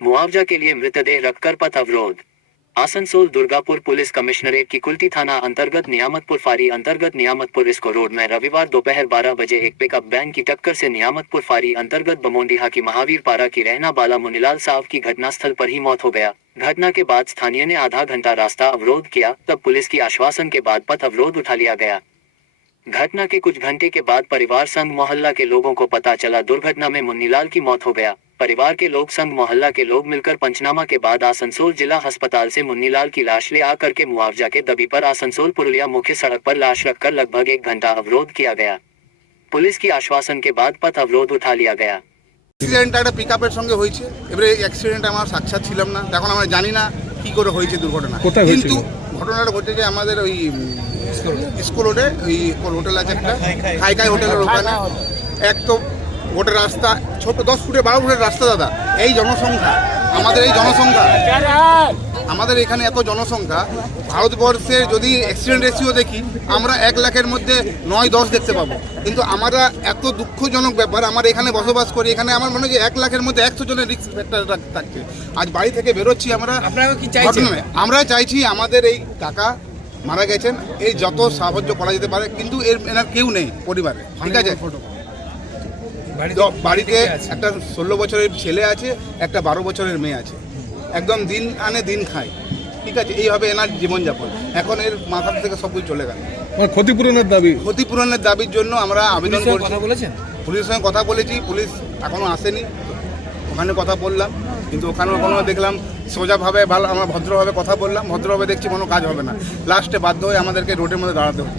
मुआवजा के लिए मृतदेह रखकर पथ अवरोध। आसनसोल दुर्गापुर पुलिस कमिश्नरेट की कुल्टी थाना अंतर्गत नियामतपुर फारी अंतर्गत नियामतपुर इसको रोड में रविवार दोपहर 12 बजे एक पिकअप वैन की टक्कर से नियामतपुर फारी अंतर्गत बमोंडीहा की महावीर पारा की रहना बाला मुनीलाल साहब की घटनास्थल पर ही मौत हो गया। घटना के बाद स्थानीय ने आधा घंटा रास्ता अवरोध किया, तब पुलिस की आश्वासन के बाद पथ अवरोध उठा लिया गया। घटना के कुछ घंटे के बाद परिवार संग मोहल्ला के लोगों को पता चला दुर्घटना में मुन्नीलाल की मौत हो गया। परिवार के लोग संग मोहल्ला के लोग मिलकर पंचनामा के बाद आसनसोल जिला अस्पताल से मुन्नीलाल की लाश ले आकर के मुआवजा के दबी पर आसनसोल पुरुलिया मुख्य सड़क पर लाश रखकर लगभग 1 घंटा अवरोध किया गया। पुलिस की आश्वासन के बाद पथ अवरोध उठा लिया गया। অ্যাক্সিডেন্ট একটা পিকআপের সঙ্গে হয়েছে। এবারে অ্যাক্সিডেন্ট আমার সাক্ষাৎ ছিলাম না, এখন আমরা জানি না কি করে হয়েছে দুর্ঘটনা। কিন্তু ঘটনাটা ঘটে যে আমাদের ওই স্কুল রোডে ওই হোটেল আছে একটা খাই হোটেলের ওখানে, এক তো গোটা রাস্তা ছোট 10 ফুটে 12 ফুটের রাস্তা দাদা। এই জনসংখ্যা আমাদের আমাদের এখানে এত জনসংখ্যা, ভারতবর্ষের যদি অ্যাক্সিডেন্ট রেশিও দেখি আমরা 1 লাখের মধ্যে 9-10 দেখতে পাবো। কিন্তু আমরা এত দুঃখজনক ব্যাপার, আমার এখানে বসবাস করি, এখানে আমার মনে হয় যে 1 লাখের মধ্যে 100 জনের রিস্ক ফ্যাক্টর থাকছে। আজ বাড়ি থেকে বেরোচ্ছি আমরা, আমরা চাইছি আমাদের এই কাকা মারা গেছেন, এই যত সাহায্য করা যেতে পারে, কিন্তু এনার কেউ নেই পরিবারে, ঠিক আছে। বাড়িতে একটা 16 বছরের ছেলে আছে, একটা 12 বছরের মেয়ে আছে, একদম দিন আনে দিন খায়, ঠিক আছে। এইভাবে এনার জীবনযাপন, এখন এর মাথা থেকে সব কিছু চলে গেল। ক্ষতিপূরণের দাবির জন্য আমরা আবেদন করছি। পুলিশের সঙ্গে কথা বলেছি, পুলিশ এখনো আসেনি। ওখানে কথা বললাম, কিন্তু ওখানে কোনো দেখলাম সোজাভাবে ভালো, আমরা ভদ্রভাবে কথা বললাম, ভদ্রভাবে দেখছি কোনো কাজ হবে না। লাস্টে বাধ্য হয়ে আমাদেরকে রোডের মধ্যে দাঁড়াতে হচ্ছে।